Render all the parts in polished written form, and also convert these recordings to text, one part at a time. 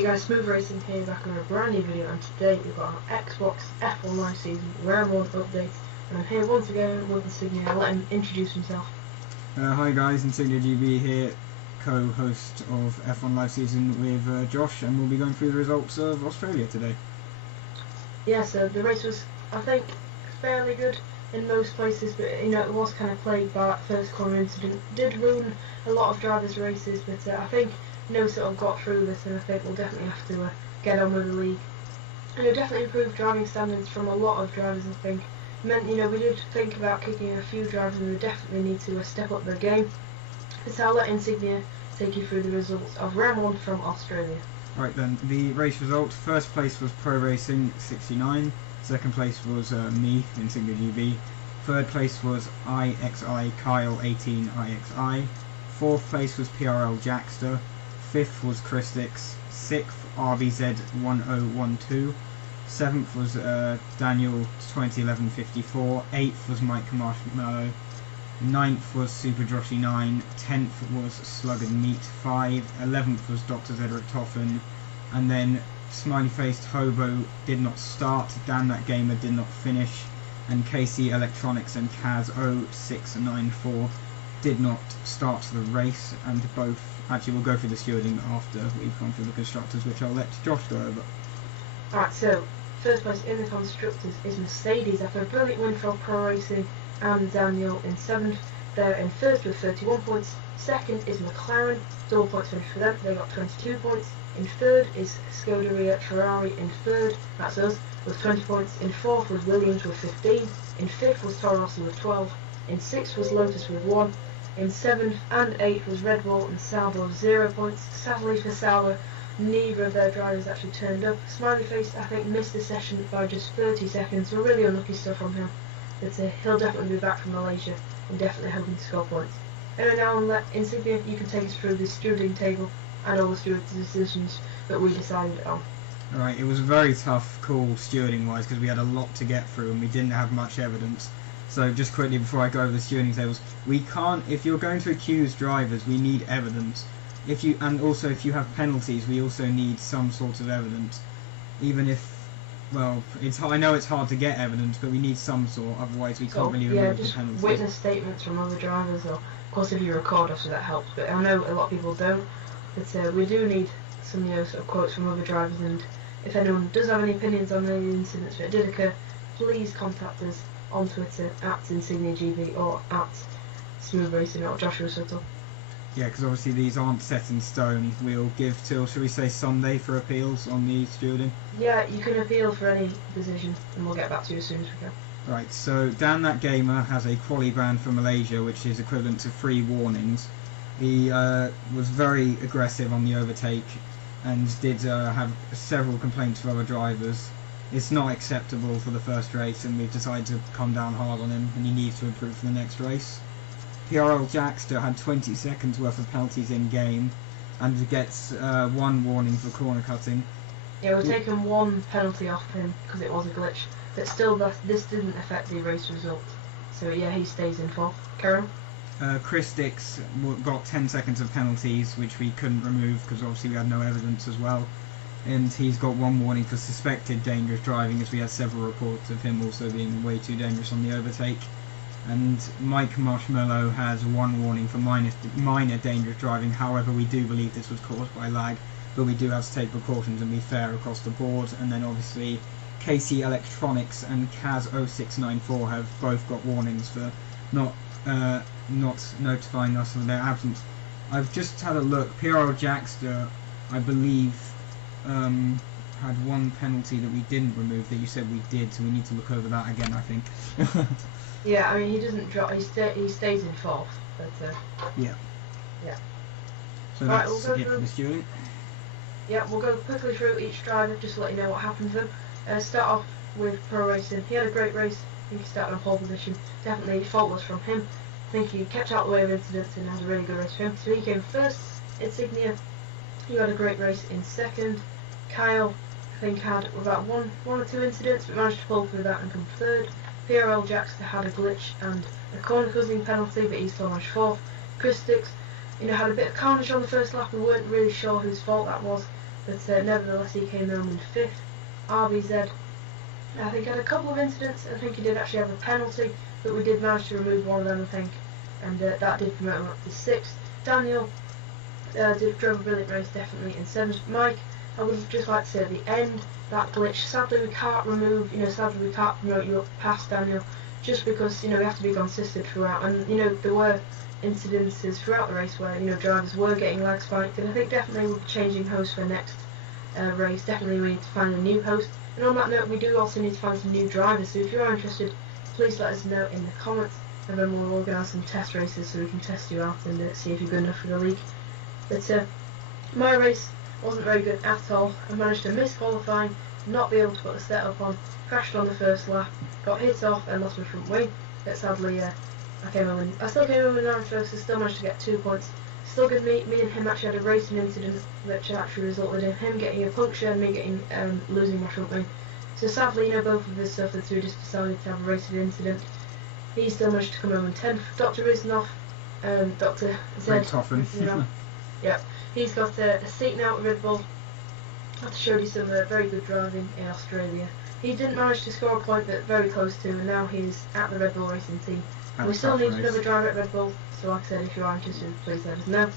Hey guys, Smooth Racing here, back on a brand new video, and today we've got our Xbox F1 Live Season Round 1 update, and I'm here once again with Insignia. I'll let him introduce himself. Hi guys, Insignia GB here, co-host of F1 Live Season with Josh, and we'll be going through the results of Australia today. Yeah, so the race was, I think, fairly good in most places, but it was kind of plagued by that first corner incident. It did ruin a lot of drivers' races, but I think sort of got through this, and I think we'll definitely have to get on with the league. And it'll definitely improve driving standards from a lot of drivers, I think. Meant, we did think about kicking a few drivers, and we definitely need to step up their game. So I'll let Insignia take you through the results of round 1 from Australia. Right then, the race results. First place was Pro Racing 69. Second place was me, Insignia GB. Third place was IXI Kyle 18 IXI. Fourth place was PRL Jackster. Fifth was Christix. Sixth RBZ 1012. Seventh was Daniel 201154. Eighth was Mike Marshmallow. Ninth was Super Joshy 9. 10th was Sluggard Meat 5. 11th was Dr. Zedric Toffen. And then Smiley Faced Hobo did not start. Dan That Gamer did not finish. And KC Electronics and Kaz0694 did not start the race, and both, actually we'll go through the stewarding after we've gone through the constructors, which I'll let Josh go over. Alright, so first place in the constructors is Mercedes after a brilliant win from Pro Racing and Daniel in 7th. They're in first with 31 points. Second is McLaren, double points finish for them, they got 22 points. In third is Scuderia Ferrari in third, that's us, with 20 points. In fourth was Williams with 15. In fifth was Toro Rosso with 12. In sixth was Lotus with 1. In 7th and 8th was Red Bull and Sauber with 0 points. Sadly for Sauber, neither of their drivers actually turned up. Smiley Face, I think, missed the session by just 30 seconds, so really unlucky stuff from him. But he'll definitely be back from Malaysia and definitely hoping to score points. Anyway, now I'll let Insignia, you can take us through the stewarding table and all the steward decisions that we decided on. Alright, it was a very tough call stewarding wise because we had a lot to get through and we didn't have much evidence. So just quickly before I go over the stewarding tables, we can't, if you're going to accuse drivers, we need evidence. And also if you have penalties, we also need some sort of evidence. Even if, well, I know it's hard to get evidence, but we need some sort, otherwise we can't really remove the penalties. Witness statements from other drivers, or of course if you record us, so that helps, but I know a lot of people don't. But we do need some sort of quotes from other drivers, and if anyone does have any opinions on any incidents that did occur, please contact us on Twitter at InsigniaGB or at Smooth Racing or Joshua Suttle. Yeah, because obviously these aren't set in stone. We'll give till, shall we say, Sunday for appeals on the stewarding? Yeah, you can appeal for any decision, and we'll get back to you as soon as we can. Right, so Dan That Gamer has a quali ban for Malaysia, which is equivalent to 3 warnings. He was very aggressive on the overtake and did have several complaints from other drivers. It's not acceptable for the first race, and we've decided to come down hard on him, and he needs to improve for the next race. PRL Jackster had 20 seconds worth of penalties in game and gets 1 warning for corner cutting. Yeah, we've taken 1 penalty off him because it was a glitch, but still this didn't affect the race result. So yeah, he stays in 4th. Karen? Christix got 10 seconds of penalties, which we couldn't remove because obviously we had no evidence as well. And he's got 1 warning for suspected dangerous driving, as we had several reports of him also being way too dangerous on the overtake. And Mike Marshmallow has 1 warning for minor dangerous driving. However, we do believe this was caused by lag, but we do have to take precautions and be fair across the board. And then obviously KC Electronics and Kaz0694 have both got warnings for not notifying us of their absence. I've just had a look. PRL Jackster, I believe, had 1 penalty that we didn't remove that you said we did, so we need to look over that again, I think. Yeah, I mean, he doesn't drop, he stays in 4th, but yeah. So right, that's we'll it for the stewarding. Yeah, we'll go quickly through each driver just to let you know what happened to them. Start off with Pro Racing. He had a great race. I think he started on pole position. Definitely faultless from him. I think he kept out the way of incidents and had a really good race for him. So he came first. Insignia, he had a great race in 2nd. Kyle, I think, had about one or 2 incidents, but managed to pull through that and come 3rd. PRL Jackster had a glitch and a corner causing penalty, but he's still managed 4th. Christix, had a bit of carnage on the first lap. We weren't really sure whose fault that was, but nevertheless he came home in 5th. RBZ, I think, had a couple of incidents. I think he did actually have a penalty, but we did manage to remove one of them, I think, and that did promote him up to 6th. Daniel drove a brilliant race, definitely in 7th. Mike, I would just like to say at the end, that glitch, sadly we can't remove, sadly we can't promote you up past Daniel, just because, we have to be consistent throughout, and, there were incidences throughout the race where, drivers were getting lag spiked, and I think definitely we'll be changing host for next race. Definitely we need to find a new host, and on that note we do also need to find some new drivers, so if you are interested, please let us know in the comments, and then we'll organise some test races so we can test you out and see if you're good enough for the league. But my race wasn't very good at all. I managed to miss qualifying, not be able to put the setup on, crashed on the first lap, got hit off and lost my front wing, but sadly I still came home in 9th first, and still managed to get 2 points. Still good. Me and him actually had a racing incident which actually resulted in him getting a puncture and me getting losing my front wing. So sadly, both of us suffered, so we just decided to have a racing incident. He still managed to come home in 10th. Dr. Riznov, Dr. Zed, yep, he's got a seat now at Red Bull. That showed you some very good driving in Australia. He didn't manage to score a point, but very close to, and now he's at the Red Bull Racing team. We still need another driver at Red Bull, so like I said, if you are interested, please let us know.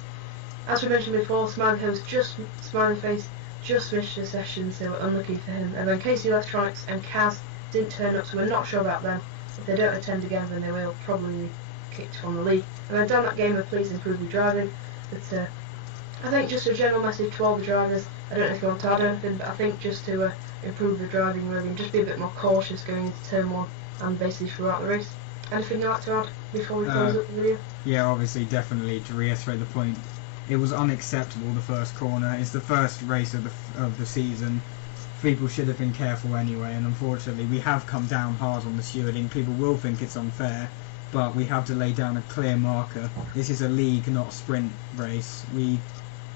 As we mentioned before, Smiley Face just missed the session, so unlucky for him. And then Casey Electronics and Kaz didn't turn up, so we're not sure about them. If they don't attend again, then they will probably be kicked from the league. And then down that game, please improve your driving. But I think just a general message to all the drivers, I don't know if you want to add anything, but I think just to improve the driving really, and just be a bit more cautious going into turn 1 and basically throughout the race. Anything you'd like to add before we close up the video? Yeah, obviously, definitely to reiterate the point, it was unacceptable the first corner. It's the first race of the season. People should have been careful anyway, and unfortunately we have come down hard on the stewarding. People will think it's unfair, but we have to lay down a clear marker. This is a league, not a sprint race. We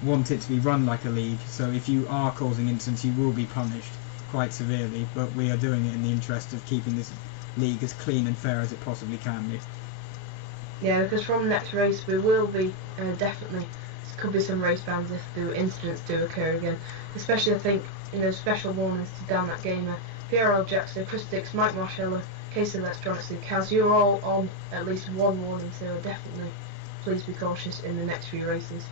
want it to be run like a league, so if you are causing incidents you will be punished quite severely, but we are doing it in the interest of keeping this league as clean and fair as it possibly can be. Yeah, because from next race we will be definitely, there could be some race bans if the incidents do occur again, especially I think, special warnings to Dan That Gamer, PRL Jackson, Chris Dix, Mike Marshalla, Casey Electronics and Kaz. You're all on at least one warning, so definitely please be cautious in the next few races.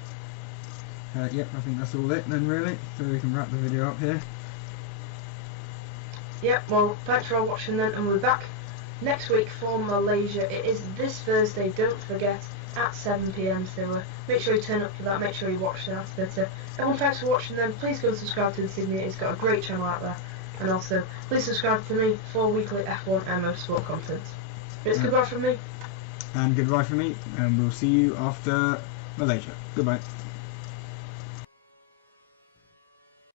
Yep, I think that's all it then really, so we can wrap the video up here. Yep, well thanks for all watching then, and we'll be back next week for Malaysia. It is this Thursday, don't forget, at 7 PM, so make sure you turn up for that, make sure you watch that. But everyone, thanks for watching then, please go and subscribe to Insignia, it's got a great channel out there, and also please subscribe to me for weekly F1 and motorsport content. It's goodbye from me. And goodbye from me, and we'll see you after Malaysia. Goodbye.